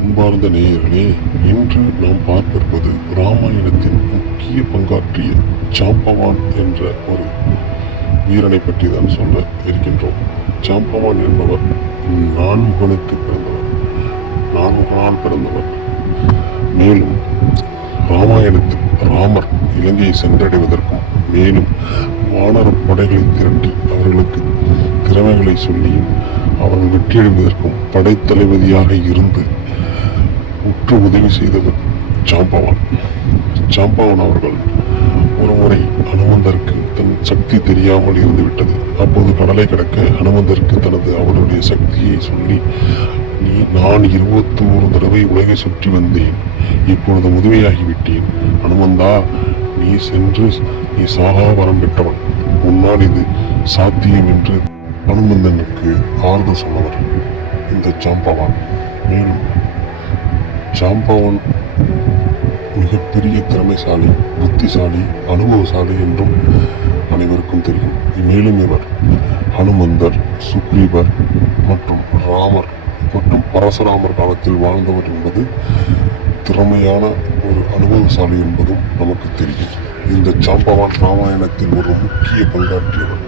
அன்பார்ந்த நேயர்களே இன்று நாம் பார்த்திருப்பது ராமாயணத்தின் முக்கிய பங்காற்றிய சாம்பவான் என்ற ஒரு வீரனை பற்றி தான் சொல்ல இருக்கின்றோம். சாம்பவான் என்பவர் நான்முகனுக்கு பிறந்தவர். நான்முகனால் பிறந்தவர். மேலும் ராமாயணத்தில் ராமர் இலங்கையை சென்றடைவதற்கும் மேலும் வானர படைகளை திரட்டி அவர்களுக்கு திறமைகளை சொல்லியும் அவர்கள் வெற்றியடைவதற்கும் படைத்தளபதியாக இருந்து உற்று உதவி செய்தவர் சாம்பவான் சாம்பவன் அவர்கள் ஒரு முறை ஹனுமந்தருக்கு தன் சக்தி தெரியாமல் இருந்துவிட்டது. அப்போது கடலை கடக்க ஹனுமந்தருக்கு தனது அவருடைய சக்தியை சொல்லி நீ நான் இருபத்தோரு தடவை உலகை சுற்றி வந்தேன். இப்பொழுது முதுமையாகிவிட்டேன். ஹனுமந்தா நீ சென்று நீ சாகா வரம் பெற்றவன் உன்னால் இது சாத்தியம் என்று ஹனுமந்தனுக்கு ஆறுதல் சொன்னவர் இந்த சாம்பவான் மேலும் சாம்பவான் மிகப்பெரிய திறமைசாலி புத்திசாலி அனுபவசாலி என்றும் அனைவருக்கும் தெரியும். மேலும் இவர் ஹனுமந்தர் சுக்ரீவர் மற்றும் ராமர் மற்றும் பரசுராமர் காலத்தில் வாழ்ந்தவர் என்பது திறமையான ஒரு அனுபவசாலி என்பதும் நமக்கு தெரியும். இந்த சாம்பவான் ராமாயணத்தில் ஒரு முக்கிய பங்காற்றியவர்.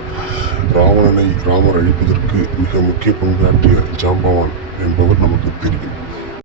ராவணனை ராமர் அழிப்பதற்கு மிக முக்கிய பங்காற்றிய ஜாம்பவான் என்பவர் நமக்கு தெரியும்.